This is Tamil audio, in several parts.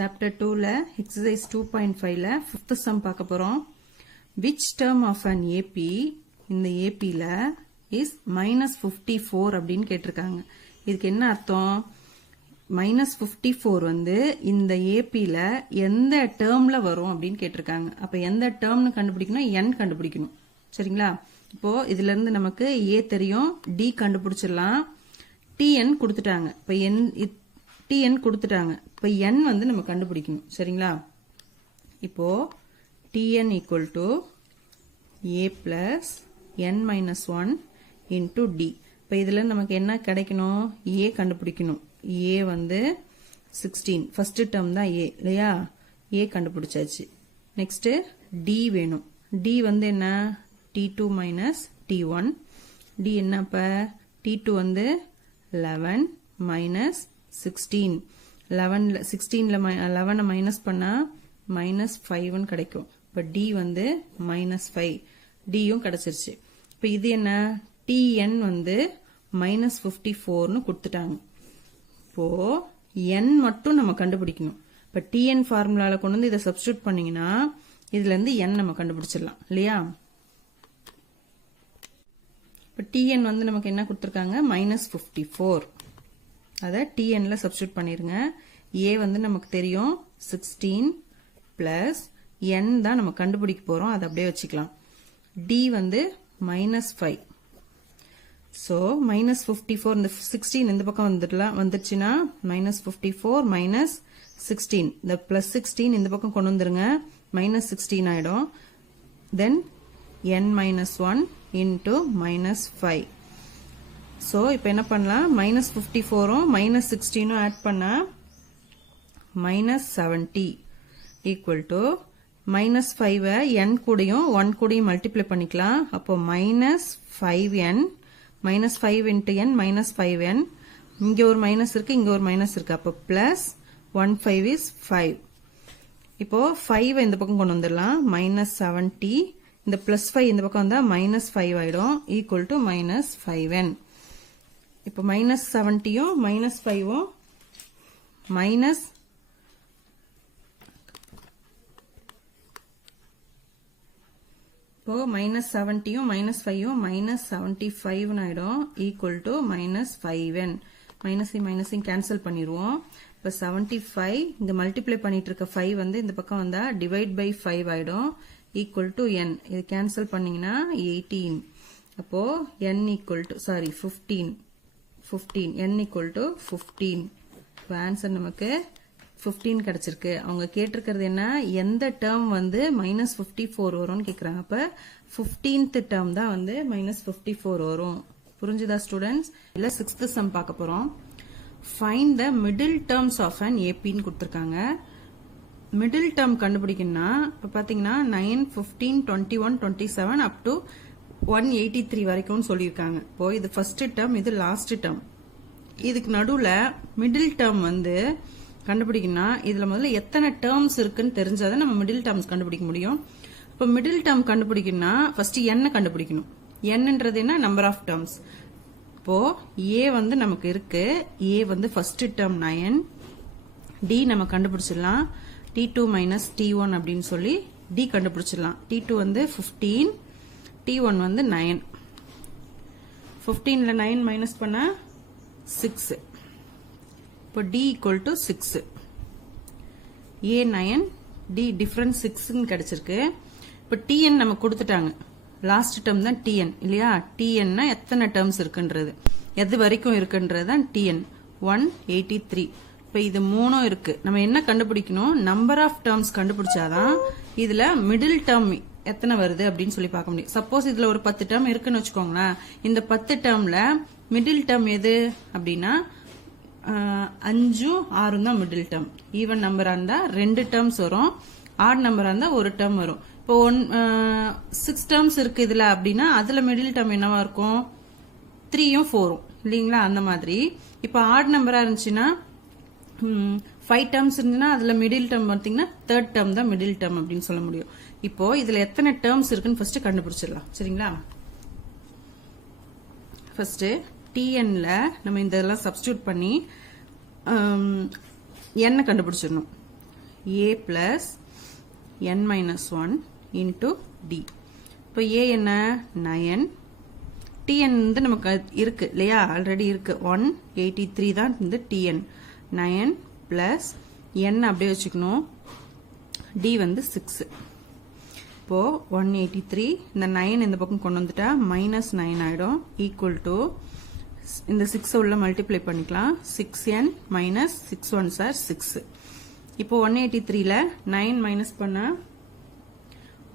Chapter 2ல exercise 2.5ல 5th sum பார்க்க போறோம். Which term of an AP இந்த APல is minus 54 அப்படின்னு கேட்டிருக்காங்க. இதுக்கு என்ன அர்த்தம்? minus 54 வந்து இந்த APல எந்த டேர்ம்ல வரும் அப்படின்னு கேட்டிருக்காங்க. அப்ப எந்த டேர்ம்னு கண்டுபிடிக்கணும்? n கண்டுபிடிக்கணும். சரிங்களா? இப்போ இதுல இருந்து நமக்கு A தெரியும், D கண்டுபிடிச்சிடலாம். Tn கொடுத்துட்டாங்க. இப்ப Tn கொடுத்துட்டாங்க. இப்ப n வந்து நம்ம கண்டுபிடிக்கணும். சரிங்களா? இப்போ Tn equal to A plus n minus 1 into D. இப்ப இதுல நமக்கு என்ன கிடைக்கணும்? A கண்டுபிடிக்கணும். A வந்து 16. ஃபர்ஸ்ட் டேர்ம் தான் A இல்லையா? A கண்டுபிடிச்சாச்சு. நெக்ஸ்ட் D வேணும். D வந்து என்ன? T2 minus T1. D என்ன அப்ப? T2 வந்து 11 minus 16. 16ல 11 மைனஸ் பண்ணா minus 5 கிடைக்கும். இப்ப D வந்து minus 5. Dயும் கிடைச்சிருச்சு. இப்ப இது என்ன? Tn வந்து minus 54னு கொடுத்துட்டாங்க. இப்போ n மட்டும் நம்ம கண்டுபிடிக்கணும். இப்ப Tn ஃபார்முலால கொண்டு வந்து இதை சப்ஸ்டிட்யூட் பண்ணீங்கன்னா இதுல இருந்து n நம்ம கண்டுபிடிச்சிடலாம் இல்லையா? இப்ப Tn வந்து நமக்கு என்ன கொடுத்திருக்காங்க? minus 54. அத Tnல சப்ஸ்டிட்யூட் பண்ணிருங்க. A வந்து நமக்கு தெரியும் 16 plus n தான் நம்ம கண்டுபிடிக்க போறோம். அதை அப்படியே வச்சுக்கலாம். D வந்து minus 5. So minus 54 இந்த 16 இந்த பக்கம் வந்துருச்சுன்னா minus 54 minus 16. இந்த plus 16 இந்த பக்கம் கொண்டு வந்துருங்க. minus 16 ஆயிடும். Then n minus 1 into minus 5. So இப்ப என்ன பண்ணலாம்? minus 54 minus 16 ஆட் பண்ணா minus 70 equal to minus 5 n கூடயும் 1 கூடயும் மல்டிப்ளை பண்ணிக்கலாம். அப்போ minus 5n minus 5 into n minus 5n. இங்க ஒரு மைனஸ் இருக்கு, இங்க ஒரு மைனஸ் இருக்கு. அப்போ plus 1 5 is 5. இப்போ 5 இந்த பக்கம் கொண்டு வந்துடலாம். minus 70. இந்த plus 5 இந்த பக்கம் வந்தா minus 5 ஆயிடும். equal to minus 5n. இப்போ minus 70யும் minus 5ம் minus இப்போ minus 70யும் minus 5யும் minus 75 ஆயிடும். equal to minus 5n. மைனஸையும் கேன்சல் பண்ணிடுவோம். இப்போ 75 இங்க மல்டிப்ளை பண்ணிட்டு இருக்க 5 வந்து இந்த பக்கம் வந்தா டிவைட் பை 5 ஆயிடும். equal to n. இது கேன்சல் பண்ணீங்கன்னா 18. அப்போ n equal to 15 n equal to 15. இப்போ ஆன்சர் நமக்கு 15 கிடைச்சிருக்கு. அவங்க கேட்டிருக்கிறது என்ன? எந்த டேர்ம் வந்து minus 54 வரும்னு கேக்குறாங்க. அப்ப 15th டேர்ம் தான் வந்து minus 54 வரும். புரிஞ்சுதா ஸ்டூடெண்ட்ஸ்? இல்ல 6th sum பார்க்க போறோம். Find the middle terms of an AP ன்னு கொடுத்திருக்காங்க. மிடில் டேர்ம் கண்டுபிடிக்கணும்னா இப்ப பாத்தீங்கன்னா 9 15 21 27 up to 183 வரைக்கும் சொல்லியிருக்காங்க. இப்போ இது ஃபர்ஸ்ட் டேர்ம், இது லாஸ்ட் டேர்ம். இதுக்கு நடுவுல மிடில் டேர்ம் வந்து கண்டுபிடிக்கணும்னா இதுல முதல்ல எத்தனை டேர்ம்ஸ் இருக்குன்னு தெரிஞ்சாதான் நம்ம மிடில் டேர்ம்ஸ் கண்டுபிடிக்க முடியும். இப்போ மிடில் டேர்ம் கண்டுபிடிக்கணும்னா ஃபர்ஸ்ட் n கண்டுபிடிக்கணும். nன்றது என்ன? Number of terms. இப்போ a வந்து நமக்கு இருக்கு. a வந்து ஃபர்ஸ்ட் டேர்ம் 9. d நம்ம கண்டுபிடிச்சிடலாம். T2 minus T1 அப்படின்னு சொல்லி D கண்டுபிடிச்சிடலாம். T2 வந்து 15, T1 வந்து 9. 15ல 9 மைனஸ் பண்ணா 6. இப்போ D equal to 6. A 9, D difference 6 கிடைச்சிருக்கு. இப்போ Tn நம்ம கொடுத்துட்டாங்க. லாஸ்ட் டேர்ம் தான் Tn இல்லையா? Tn எத்தனை டேர்ம்ஸ் இருக்குன்றது, எது வரைக்கும் இருக்குன்றது தான் Tn. 183. இப்ப இது 3 இருக்கு. நம்ம என்ன கண்டுபிடிக்கணும்? நம்பர் ஆஃப் டேர்ம்ஸ் கண்டுபிடிச்சாதான் இதுல மிடில் டேர்ம் எத்தனை வருது அப்படின்னு சொல்லி பார்க்க முடியும். சப்போஸ் இதுல ஒரு 10 டேர்ம் இருக்குன்னு வச்சுக்கோங்களேன். இந்த 10 டேர்ம்ல மிடில் டேர்ம் எது அப்படின்னா 5 6 தான் மிடில் டேர்ம். ஈவன் நம்பரா இருந்தா 2 டேர்ம்ஸ் வரும். ஆட் நம்பரா இருந்தா ஒரு டேர்ம் வரும். இப்போ 6 டேர்ம்ஸ் இருக்கு இதுல அப்படின்னா அதுல மிடில் டேர்ம் என்னவா இருக்கும்? 3யும் 4ம் இல்லீங்களா? அந்த மாதிரி இப்ப ஆட் நம்பரா இருந்துச்சுன்னா 5 டேர்ம்ஸ் இருந்துன்னா அதுல மிடில் டேர்ம் பார்த்தீங்கன்னா தேர்ட் டேர்ம் தான் மிடில் டேர்ம் அப்படின்னு சொல்ல முடியும். இப்போ இதுல எத்தனை டேர்ம்ஸ் இருக்குன்னு ஃபர்ஸ்ட் கண்டுபிடிச்சிடலாம். சரிங்களா? ஃபர்ஸ்ட் Tnல நம்ம இதெல்லாம் சப்ஸ்டிட்யூட் பண்ணி n கண்டுபிடிச்சிடணும். a plus n minus 1 into d. இப்போ a என்ன 9, tn வந்து நமக்கு இருக்கு இல்லையா, ஆல்ரெடி இருக்கு 183 தான் இந்த tn. 9 plus n அப்படியே வச்சுக்கணும், d வந்து 6. இப்போ 183 இந்த 9 இந்த பக்கம் கொண்டு வந்துட்டா மைனஸ் 9 ஆயிடும், ஈக்குவல் டு இந்த 6 உள்ள மல்டிப்ளை பண்ணிக்கலாம், 6n மைனஸ் 6 1s are 6. இப்போ 183ல 9 மைனஸ் பண்ணா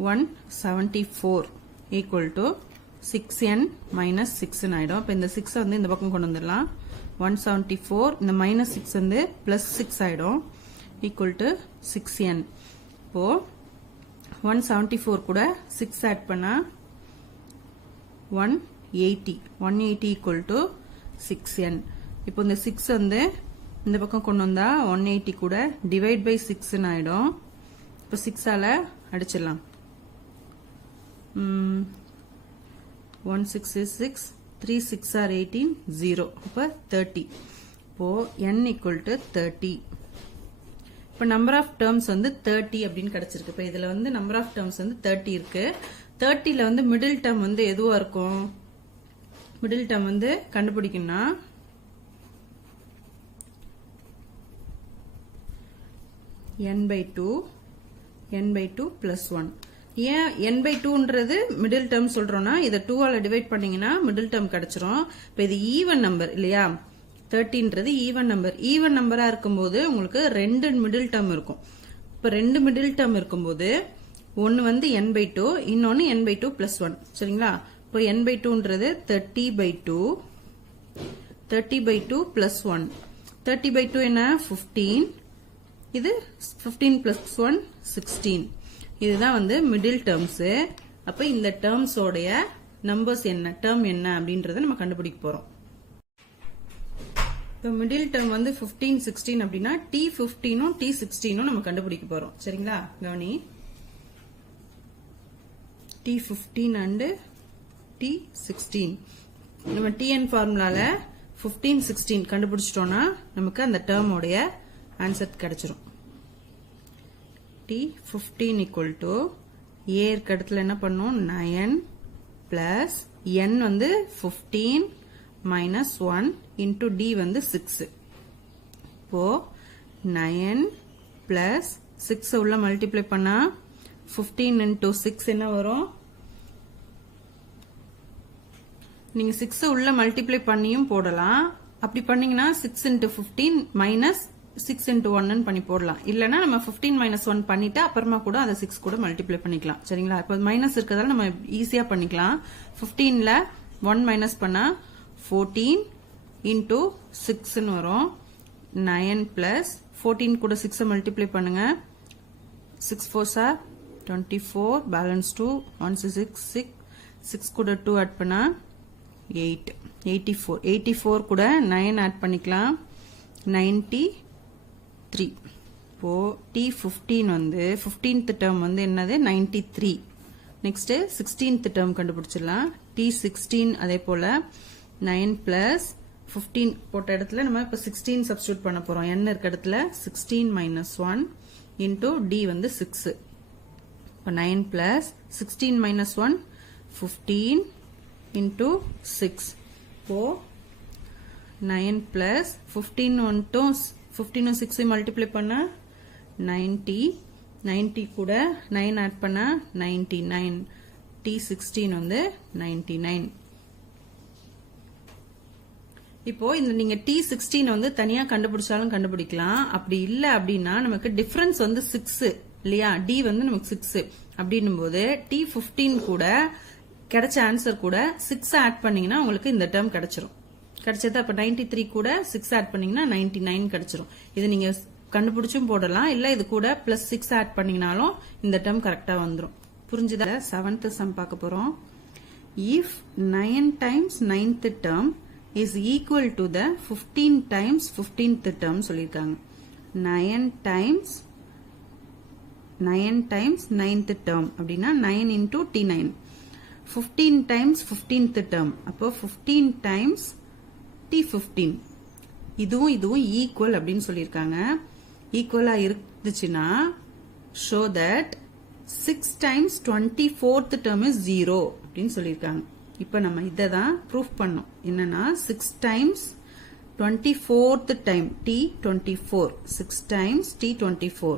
174 ஈக்குவல் டு 6n மைனஸ் 6 ஆயிடும். இப்போ இந்த 6 வந்து இந்த பக்கம் கொண்டு வந்துடலாம், 174 இந்த மைனஸ் 6 வந்து பிளஸ் 6 ஆயிடும், ஈக்குவல் டு 6n. இப்போ 174 கூட 6 ஆட் பண்ணா 180 ஈக்குவல் டு 6n. இப்போ இந்த 6 வந்து இந்த பக்கம் கொண்டு வந்தா 180 கூட டிவைட் பை 6 ஆயிடும். இப்போ 6 ஆல அடிச்சிடலாம், 1 6 is 6, 3 6 are 18, 0, இப்போ 30. இப்போ n equal to 30. இப்போ நம்பர் ஆஃப் டேர்ம்ஸ் வந்து 30 அப்படின்னு கிடைச்சிருக்கு. இப்போ இதுல வந்து நம்பர் ஆஃப் டேர்ம்ஸ் வந்து 30 இருக்கு. 30ல வந்து மிடில் டேர்ம் வந்து எதுவா இருக்கும், மிடில் டேர்ம் வந்து கண்டுபிடிக்கணும்னா n by 2 plus 1. ஏன் n by 2ன்றது மிடில் டேர்ம் சொல்றோம்னா இதை 2 ஆல டிவைட் பண்ணீங்கன்னா மிடில் டேர்ம் கிடைச்சிரும். இப்போ இது ஈவன் நம்பர் இல்லையா, 30ன்றது ஈவன் நம்பர். ஈவன் நம்பரா இருக்கும்போது உங்களுக்கு 2 மிடில் டேர்ம் இருக்கும். இப்போ 2 மிடில் டேர்ம் இருக்கும்போது ஒன்னு வந்து n by 2, இன்னொன்னு n by 2 plus 1. சரிங்களா, இப்போ n by 2ன்றது 30 by 2, 30 by 2 plus 1. 30 by 2 என்ன 15, இது 15 plus 1 16. இதுதான் வந்து மிடில் டேர்ம்ஸ். அப்ப இந்த டேர்ம்ஸ் உடைய நம்பர்ஸ் என்ன, டேர்ம் என்ன அப்படின்றத நம்ம கண்டுபிடிக்க போறோம். இப்போ மிடில் டேர்ம் வந்து 15 16 அப்படின்னா t15 t16 நம்ம கண்டுபிடிக்க போறோம். சரிங்களா, கவனி, t15 and t16 நம்ம tn ஃபார்முலால 15 16 கண்டுபிடிச்சிட்டோம்னா நமக்கு அந்த டேர்ம் உடைய ஆன்சர் கிடைச்சிரும். t15 equal to a இருக்க இடத்துல என்ன பண்ணும் 9 plus n வந்து 15 minus 1 into d வந்து 6. இப்போ 9 plus 6 உள்ள மல்டிப்ளை பண்ணா 15 into 6 என்ன வரும், நீங்க 6 உள்ள மல்டிப்ளை பண்ணியும் போடலாம். அப்படி பண்ணீங்கன்னா 6 into 15 minus 6 into 1 பண்ணி போடலாம். இல்லனா நம்ம 15 minus 1 பண்ணிட்டு அப்புறமா கூட அதை 6 கூட மல்டிப்ளை பண்ணிக்கலாம். சரிங்களா, இப்போ மைனஸ் இருக்கிறதால நம்ம ஈஸியா பண்ணிக்கலாம். 15ல 1 மைனஸ் பண்ணா 14 into 6 ன்னு வரும். 9 plus 14 கூட 6 மல்டிப்ளை பண்ணுங்க, 6 4s are 24, balance 2, 1 6 6, 6 கூட 2 ஆட் பண்ணா 8, 84. 84 கூட 9 ஆட் பண்ணிக்கலாம், 93. இப்போ t15 வந்து 15th டேர்ம் வந்து என்னது 93. நெக்ஸ்ட் 16th டேர்ம் கண்டுபிடிச்சிடலாம். t16 அதே போல 9 பிளஸ் 15 போட்ட இடத்துல நம்ம இப்ப 16 சப்ஸ்டிட்யூட் பண்ண போறோம். n இருக்க இடத்துல 16 minus 1 into d வந்து 6. இப்போ 9 பிளஸ் 16 minus 1 15 into 6. இப்போ 9 plus 15 onto 15 6 மல்டிப்ளை பண்ணா 90, 90 கூட 9 ஆட் பண்ணா 99, t16 வந்து 99. இப்போ இந்த நீங்க t16 வந்து தனியா கண்டுபிடிச்சாலும் கண்டுபிடிக்கலாம். அப்படி இல்ல அப்படின்னா நமக்கு டிஃபரன்ஸ் வந்து 6 இல்லையா, d வந்து நமக்கு 6 அப்படின்னும் போது t15 கூட கிடைச்ச ஆன்சர் கூட 6 ஆட் பண்ணீங்கன்னா உங்களுக்கு இந்த டேர்ம் கிடைச்சிரும். கிடைச்சது அப்ப 93 கூட 6 ஆட் பண்ணீங்கன்னா 99 கிடைச்சிரும். இது நீங்க கண்டுபிடிச்சும் போடலாம், இல்ல இது கூட பிளஸ் 6 ஆட் பண்ணீங்கனாலும் இந்த டேர்ம் கரெக்டா வந்துரும். புரிஞ்சுதா? 7th சம் பார்க்க போறோம். If 9 times 9th term is equal to the 15 times 15th term சொல்லிருக்காங்க. 9 times 9th term அப்படின்னா 9 into t9. 15 times 15th term அப்போ 15 times t15. இதுவும் ஈக்குவல் அப்படின்னு சொல்லியிருக்காங்க. ஈக்குவலா இருந்துச்சுன்னா show that 6 times 24th term is 0 அப்படின்னு சொல்லியிருக்காங்க. இப்போ நம்ம இதை தான் ப்ரூஃப் பண்ணோம். என்னன்னா 6 times 24th time t24 6 times t24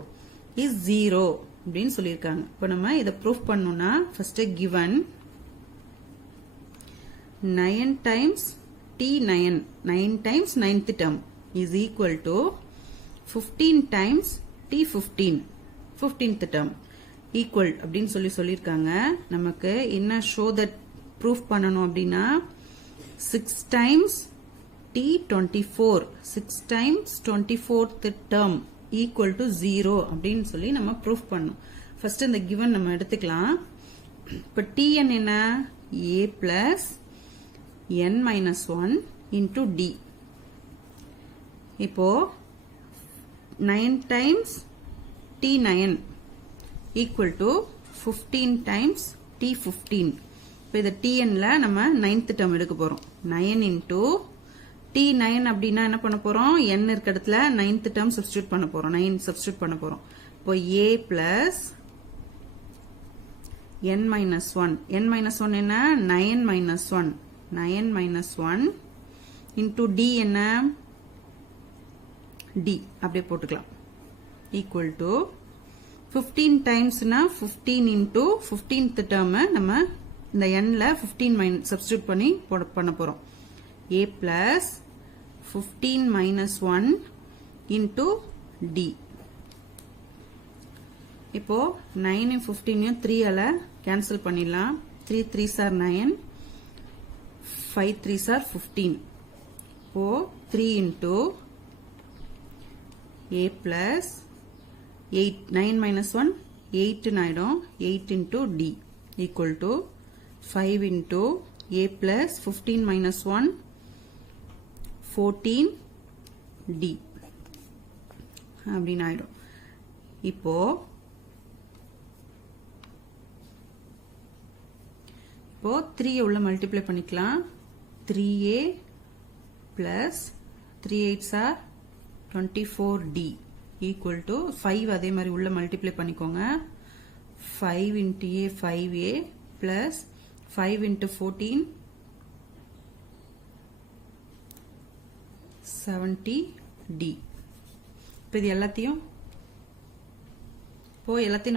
is 0 அப்படின்னு சொல்லியிருக்காங்க. இப்போ நம்ம இதை ப்ரூஃப் பண்ணோம்னா first given 9 times t9 9 times 9th term is equal to 15 times t15 15th term equal அப்படின்னு சொல்லியிருக்காங்க. நமக்கு என்ன show that proof பண்ணணும் அப்படின்னா 6 times t24 6 times 24th term equal to 0 அப்படின்னு சொல்லி நம்ம proof பண்ணணும். first இந்த given நம்ம எடுத்துக்கலாம். இப்போ tn என்ன a plus n minus 1 into d. இப்போ 9 times t9 equal to 15 times t15. இப்போ இது tnல நம்ம 9th term எடுக்க போறோம். 9 into t9 அப்படின்னா என்ன பண்ண போறோம்? n இருக்க இடத்துல 9th term substitute பண்ண போறோம். 9 substitute பண்ண போறோம். இப்போ a plus n minus 1. n minus 1 என்ன? 9 minus 1. 9 minus 1 into d என்ன? d அப்படியே போட்டுக்கலாம். equal to 15 times னா 15 into 15th term நம்ம இந்த nல 15 substitute பண்ணி பண்ண போறோம். a plus 15 minus 1 into d. இப்போ 9 15 3 ஆல cancel பண்ணிடலாம். 3 3s are 9 5 3s are 15. இப்போ 3 into a plus 8 9 minus 1 8 ஆயிடும். 8 into d equal to 5 into a plus 15 minus 1 14 d அப்படின்னு ஆயிடும். இப்போ 3 உள்ள மல்டிப்ளை பண்ணிக்கலாம். 3a plus 3 8s are 24d equal to 5 அதே மாதிரி உள்ள மல்டிப்ளை பண்ணிக்கோங்க. 5 into a 5a plus 5 into 14 70d. இப்போ இது எல்லாத்தையும்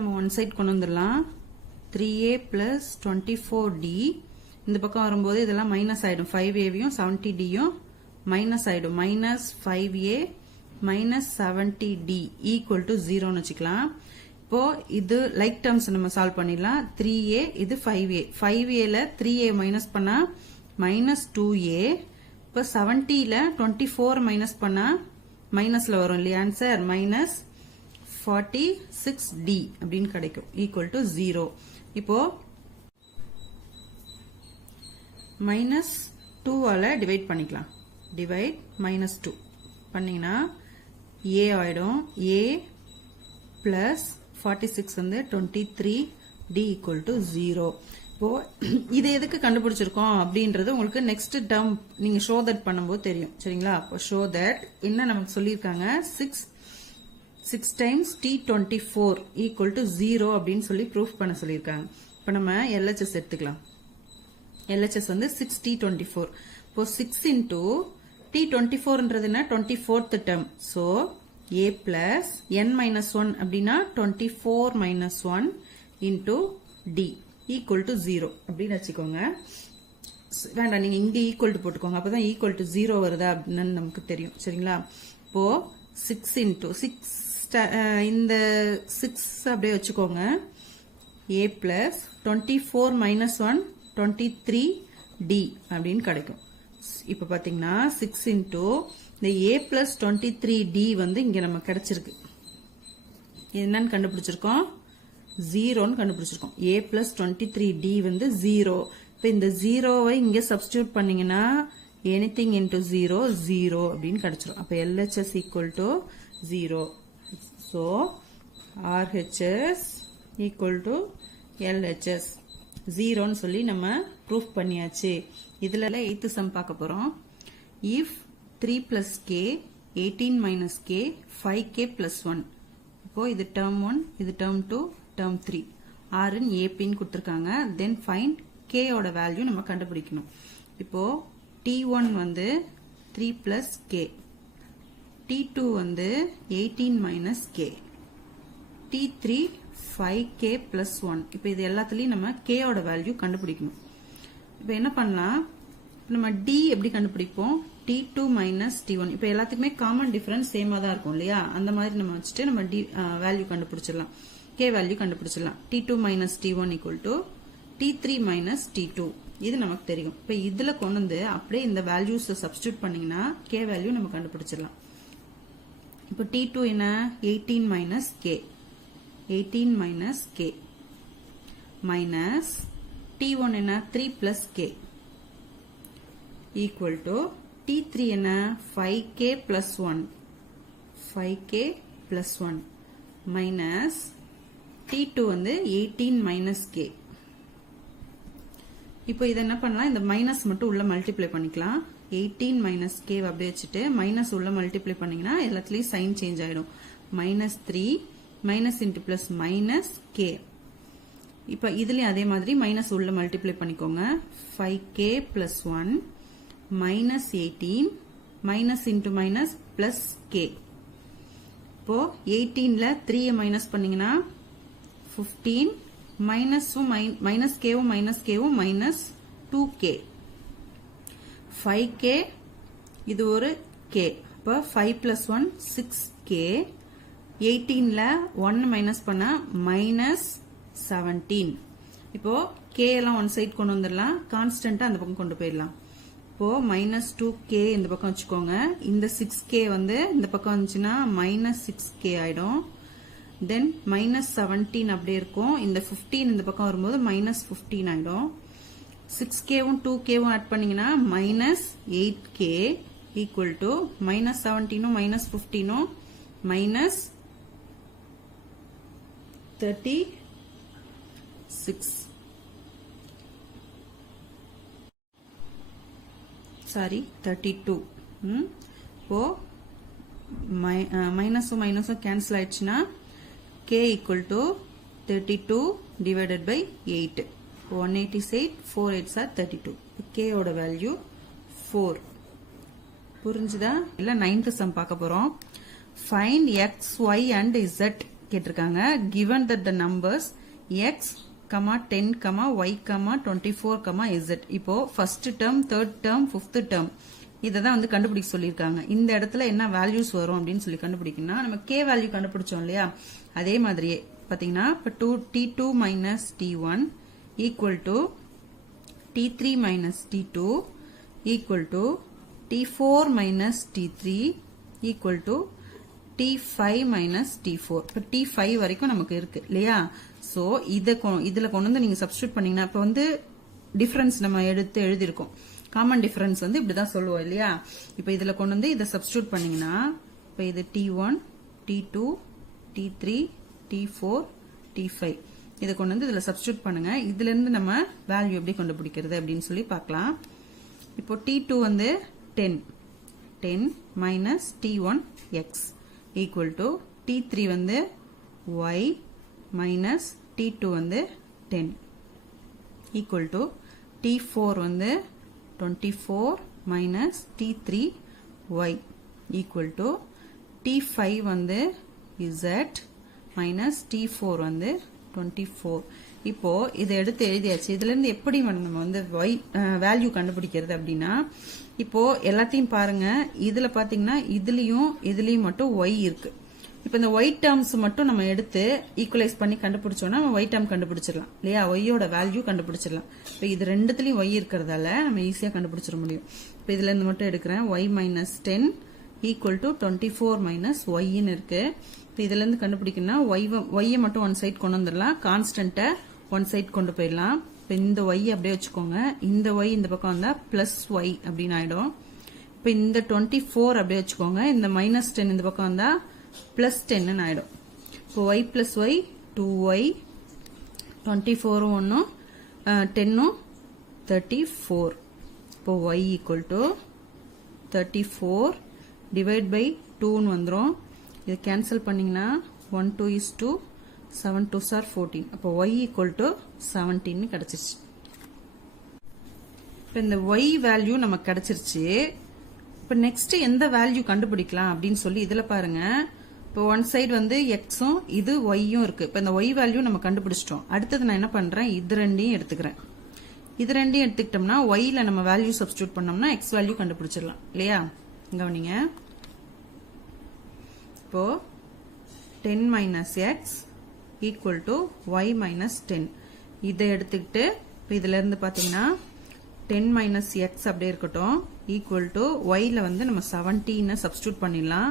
நம்ம ஒன் சைட் கொண்டு வந்துடலாம். 3a plus 24d இந்த பக்கம் வரும்போது இதெல்லாம் மைனஸ் ஆயிடும். 5aவையும் 70dயும் மைனஸ் ஆயிடும். Minus 5a minus 70d equal to 0 வச்சுக்கலாம். இப்போ இது லைக் டேர்ம்ஸ் நம்ம சால்வ் பண்ணிடலாம். 3a இது 5a 5aல 3a மைனஸ் பண்ணா மைனஸ் 2a. இப்போ 70ல 24 மைனஸ் பண்ணா மைனஸ்ல வரும் இல்லையா ஆன்சர்? மைனஸ் 46d அப்படின்னு கிடைக்கும். Equal to 0. இப்போ மைனஸ் 2 ஆல டிவைட் பண்ணிக்கலாம். டிவைட் மைனஸ் 2 பண்ணீங்கன்னா a ஆயிடும். a பிளஸ் 46 வந்து 23d ஈக்குவல் டு 0. இப்போ இது எதுக்கு கண்டுபிடிச்சிருக்கோம் அப்படின்றது உங்களுக்கு நெக்ஸ்ட் டேர்ம் நீங்க ஷோ தட் பண்ணும்போது தெரியும். சரிங்களா? அப்போ ஷோ தட் என்ன நமக்கு சொல்லியிருக்காங்க? 6 times t24 ஈக்குவல் டு 0 அப்படின்னு சொல்லி ப்ரூஃப் பண்ண சொல்லியிருக்காங்க. இப்போ நம்ம LHS எடுத்துக்கலாம். LHS வந்து 6t24. இப்போ 6 into t24ன்றது என்ன? 24th term. So a plus n minus 1 அப்படின்னா 24 minus 1 into d equal to 0 அப்படின்னு வச்சுக்கோங்க. வேண்டாம், நீங்க இங்க ஈக்குவல் டு போட்டுக்கோங்க. அப்பதான் ஈக்குவல் டு 0 வருதா அப்படின்னு நமக்கு தெரியும். சரிங்களா? இப்போ 6 into 6 இந்த 6 அப்படியே வச்சுக்கோங்க. a plus 24 minus 1 23d அப்படின்னு கிடைக்கும். இப்ப பாத்தீங்கன்னா 6 into இந்த a plus 23d வந்து இங்க நம்ம கிடைச்சிருக்கு. என்னன்னு கண்டுபிடிச்சிருக்கோம்? 0ன்னு கண்டுபிடிச்சிருக்கோம். a plus 23d வந்து 0. இப்ப இந்த 0வை இங்க சப்ஸ்டிடியூட் பண்ணீங்கன்னா anything into 0 0 அப்படின்னு கிடைச்சிரும். அப்ப LHS equal to 0. So RHS equal to LHS 0ன்னு சொல்லி நம்ம ப்ரூஃப் பண்ணியாச்சு. இதுல 8th sum பார்க்க போறோம். If 3 plus k 18 minus k 5k plus 1. இப்போ இது term 1, இது term 2, term 3. R in APன்னு கொடுத்திருக்காங்க. Then find K ஓட வேல்யூ நம்ம கண்டுபிடிக்கணும். இப்போ T1 வந்து 3 plus K. T2 வந்து 18 minus K. T3 5K plus 1. இப்போ இது எல்லாத்துலயும் நம்ம K ஓட வேல்யூ கண்டுபிடிக்கணும். இப்போ என்ன பண்ணலாம்? நம்ம D எப்படி கண்டுபிடிப்போம்? T2 minus T1. இப்போ எல்லாத்துக்குமே காமன் டிஃபரன்ஸ் சேமா தான் இருக்கும் இல்லையா? அந்த மாதிரி நம்ம வச்சுட்டு நம்ம D வேல்யூ கண்டுபிடிச்சிடலாம். K வேல்யூ கண்டுபிடிச்சிடலாம். T2 minus T1 equal to T3 minus T2. இது நமக்கு தெரியும். இப்போ இதுல கொண்டு வந்து அப்படியே இந்த வேல்யூஸ் சப்ஸ்டிட்யூட் பண்ணீங்கன்னா K வேல்யூ நம்ம கண்டுபிடிச்சிடலாம். இப்போ T2 என்ன? 18 minus K. 18 minus K. Minus T1 என்ன? 3 plus K. Equal to T3 என்ன? 5K plus 1. 5K plus 1. Minus T2 வந்து 18 minus K. இப்போ இதை என்ன பண்ணலாம்? இந்த மைனஸ் மட்டும் உள்ள மல்டிப்ளை பண்ணிக்கலாம். 18 minus K அப்படியே வச்சுட்டு மைனஸ் உள்ள மல்டிப்ளை பண்ணீங்கன்னா எல்லாத்துலயும் சைன் சேஞ்ச் ஆயிடும். minus 3 minus into plus minus K. இப்போ இதுலயும் அதே மாதிரி மைனஸ் உள்ள மல்டிப்ளை பண்ணிக்கோங்க. 5K plus 1 minus 18 minus into minus plus K. இப்போ 18ல 3 மைனஸ் பண்ணீங்கன்னா 15 minus K minus 2K. 5K இது ஒரு K. அப்போ 5 plus 1 6K. 18ல 1 மைனஸ் பண்ண minus 17. இப்போ K எல்லாம் ஒன் சைட் கொண்டு வந்துடலாம். கான்ஸ்டன்டா அந்த பக்கம் கொண்டு போயிடலாம். இப்போ minus 2K இந்த பக்கம் வச்சுக்கோங்க. இந்த 6K வந்து இந்த பக்கம் வந்துச்சுன்னா minus 6K ஆயிடும். then minus 17 அப்படியே இருக்கும். இந்த 15 இந்த பக்கம் வரும்போது minus 15 ஆயிடும். 6Kவும் 2Kவும் ஆட் பண்ணீங்கன்னா minus 8K equal to minus 17 minus 15 minus 36. Sorry, 32. இப்போ மைனஸும் மைனஸும் கேன்சல் ஆயிடுச்சுன்னா K equal to 32 divided by 8. 188, 4 8s are 32. K ஓட வேல்யூ 4. புரிஞ்சுதா? இல்ல 9th sum பார்க்க போறோம். Find X, Y and Z கேட்டிருக்காங்க. Given that the numbers X, 10, Y, 24, Z. இப்போ first term, third term, fifth term. இதான் வந்து கண்டுபிடிக்க சொல்லியிருக்காங்க. இந்த இடத்துல என்ன வேல்யூஸ் வரும் அப்படின்னு சொல்லி கண்டுபிடிக்கணும்னா நம்ம K வேல்யூ கண்டுபிடிச்சோம் இல்லையா? அதே மாதிரியே பாத்தீங்கன்னா இப்போ T2 minus T1 equal to T3 minus T2 equal to T4 minus T3 equal to T5 minus T4. இப்போ T5 வரைக்கும் நமக்கு இருக்கு இல்லையா? சோ இதுல கொண்டு வந்து நீங்க சப்ஸ்டிட்யூட் பண்ணீங்கன்னா இப்போ வந்து டிஃபரன்ஸ் நம்ம எடுத்து எழுதிருக்கோம். காமன் டிஃபரன்ஸ் வந்து இப்படிதான் சொல்லுவோம் இல்லையா? இப்போ இதுல கொண்டு வந்து இதை சப்ஸ்டிட்யூட் பண்ணீங்கன்னா இப்போ இது T1, T2, T3, T4, T5 இதை கொண்டு வந்து இதுல சப்ஸ்டிட்யூட் பண்ணுங்க. இதுல இருந்து நம்ம வேல்யூ எப்படி கண்டுபிடிக்கிறது அப்படின்னு சொல்லி பார்க்கலாம். இப்போ T2 வந்து 10 minus T1 X equal to T3 வந்து Y minus T2 வந்து 10 equal to T4 வந்து 24 minus T3 Y equal to T5 வந்து Z minus T4 வந்து 24. இப்போ இதை எடுத்து எழுதியாச்சு. இதுல இருந்து எப்படி நம்ம வந்து வேல்யூ கண்டுபிடிக்கிறது அப்படின்னா இப்போ எல்லாத்தையும் பாருங்க. இதுல பாத்தீங்கன்னா இதுலயும் மட்டும் Y இருக்கு. இப்போ இந்த Y டேர்ம்ஸ் மட்டும் நம்ம எடுத்து ஈக்குவலைஸ் பண்ணி கண்டுபிடிச்சோம்னா நம்ம Y டேர்ம் கண்டுபிடிச்சிடலாம் இல்லையா? Yயோட வேல்யூ கண்டுபிடிச்சிடலாம். இப்போ இது ரெண்டுத்துலயும் Y இருக்கிறதால நம்ம ஈஸியா கண்டுபிடிச்சிட முடியும். இப்போ இதுல இருந்து மட்டும் எடுக்கிறேன். Y minus 10 equal to 24 minus Y ன்னு இருக்கு. இப்போ இதுல இருந்து கண்டுபிடிக்கணும்னா Y மட்டும் ஒன் சைட் கொண்டு வந்துடலாம். கான்ஸ்டன்ட்டை ஒன் சைட் கொண்டு போயிடலாம். இப்போ இந்த Y அப்படியே வச்சுக்கோங்க. இந்த Y இந்த பக்கம் வந்தா பிளஸ் Y அப்படின்னு ஆயிடும். இப்போ இந்த 24 அப்படியே வச்சுக்கோங்க. இந்த minus 10 இந்த பக்கம் வந்தா plus 10 ஆயிடும். இப்போ y plus y 2y 24 ஒன்னும் 10 34. இப்போ y equal to 34 divide by 2 வந்துரும். இது கேன்சல் பண்ணீங்கன்னா 1 2 is 2 7 2s are 14 அப்போ y equal to 17 கிடைச்சிருச்சு இப்போ இந்த y வேல்யூ நமக்கு கிடைச்சிருச்சு இப்போ நெக்ஸ்ட் எந்த வேல்யூ கண்டுபிடிக்கலாம் அப்படின்னு சொல்லி இதுல பாருங்க இப்போ ஒன் சைடு வந்து எக்ஸும் இது ஒய்யும் இருக்கு இப்போ இந்த ஒய் வேல்யூ நம்ம கண்டுபிடிச்சிட்டோம் அடுத்தது நான் என்ன பண்றேன் இது ரெண்டையும் எடுத்துக்கிறேன் இது ரெண்டையும் எடுத்துக்கிட்டோம்னா ஒய்ல நம்ம வேல்யூ சப்ஸ்டியூட் பண்ணோம்னா எக்ஸ் வேல்யூ கண்டுபிடிச்சிடலாம் இல்லையா கவனிங்க இப்போ 10 minus x equal to y minus 10 இதை எடுத்துக்கிட்டு இப்போ இதுல இருந்து பாத்தீங்கன்னா 10 மைனஸ் எக்ஸ் அப்படியே இருக்கட்டும் ஈக்குவல் டு ஒய்ல வந்து நம்ம 17 சப்ஸ்டியூட் பண்ணிடலாம்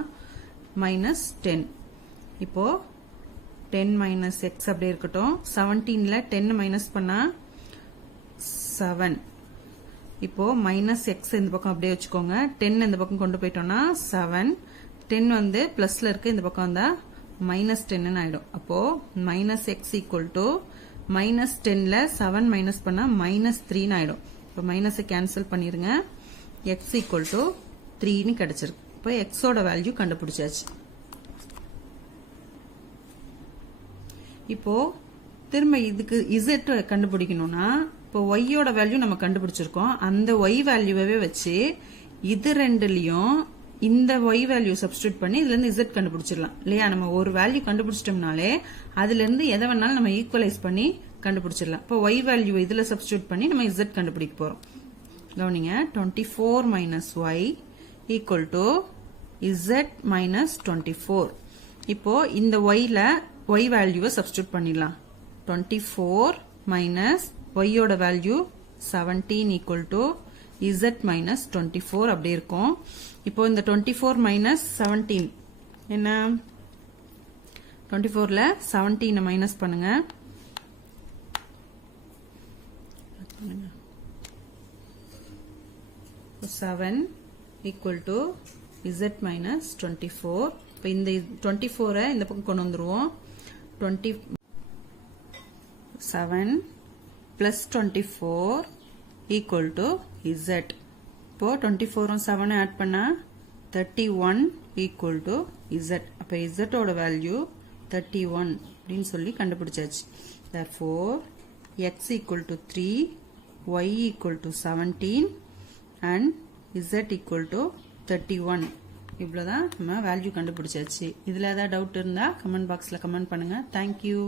minus 10 இப்போ 10 minus x அப்படியே இருக்கட்டும் 17ல 10 மைனஸ் பண்ணா 7 இப்போ minus x இந்த பக்கம் அப்படியே வச்சுக்கோங்க 10 இந்த பக்கம் கொண்டு போயிட்டோம்னா 7 10 வந்து பிளஸ்ல இருக்கு இந்த பக்கம் வந்தா minus 10 ஆயிடும் அப்போ minus x equal to minus 10ல 7 minus பண்ணா minus 3 ஆயிடும் இப்போ மைனஸை கேன்சல் பண்ணிருங்க x equal to 3 கிடைச்சிருக்கு இப்போ x ஓட வேல்யூ கண்டுபிடிச்சாச்சு இப்போ திரும்ப இதுக்கு z கண்டுபிடிக்கணும்னா இப்போ y ஓட வேல்யூ நம்ம கண்டுபிடிச்சிருக்கோம் அந்த y வேல்யூவே வச்சு இது ரெண்டுலயும் இந்த y வேல்யூ சப்ஸ்டிட்யூட் பண்ணி இதுல இருந்து z கண்டுபிடிச்சிடலாம் இல்லையா நம்ம ஒரு வேல்யூ கண்டுபிடிச்சிட்டோம்னாலே அதுல இருந்து எதை வேணாலும் நம்ம ஈக்குவலைஸ் பண்ணி கண்டுபிடிச்சிடலாம் இப்போ y வேல்யூ இதுல சப்ஸ்டிட்யூட் பண்ணி நம்ம z கண்டுபிடிக்க போறோம் கவனிங்க 24 minus y equal to z minus 24 இப்போ இந்த yல y வேல்யூவை சப்ஸ்டிட்யூட் பண்ணிடலாம் 24 minus y ஓட value 17 equal to z minus 24 அப்படி இருக்கும் இப்போ இந்த 24 minus 17 என்ன 24ல 17 மைனஸ் பண்ணுங்க 7 equal to z minus 24 இப்போ இந்த 24 இந்த பக்கம் கொண்டு வந்துருவோம் 27 plus 24 equal to z இப்போ 24 7 ஆட் பண்ணா 31 equal to z அப்ப z ஓட வேல்யூ 31 அப்படின்னு சொல்லி கண்டுபிடிச்சாச்சு therefore x equal to 3 y equal to 17 and z equal to 31 இவ்வளவுதான் நம்ம வேல்யூ கண்டுபிடிச்சாச்சு இதுல ஏதாவது டவுட் இருந்தா கமெண்ட் பாக்ஸ்ல கமெண்ட் பண்ணுங்க Thank you